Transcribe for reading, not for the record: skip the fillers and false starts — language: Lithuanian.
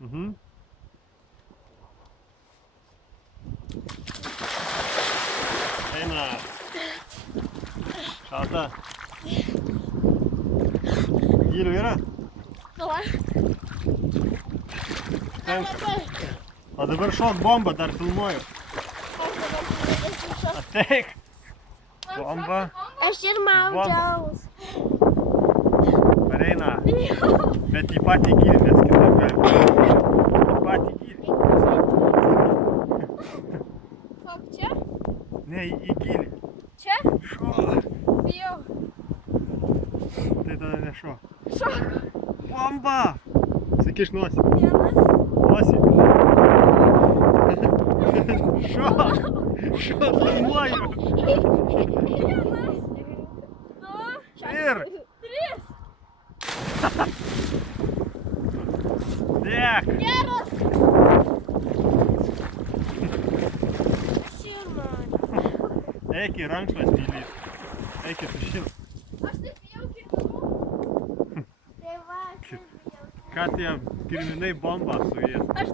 Mhm. Eina. Šalta. Gilių yra? Давай. O dabar šok bombą, dar filmuoju. Ateik. Bomba. Aš ir maudžiaus. Pareina. Bet į patį gilį, nes kitaip gali. Į patį gilį. Kop čia? Ne, į gilį. Čia? Šok. Bijau. Tai tada ne šok. Šok. Bomba. Sakyš nosį. Vienas. Nosį. Šok. Šok, filmuoju. Vienas. Du. Ir. Tris. Dėk. Geras. Šilman. Eik į rankšluostį įlįst. Eik į sušilti. Aš taip bijau kirminų. Tai va, aš taip bijau. Ką tie kirminai bombą su jais? Aš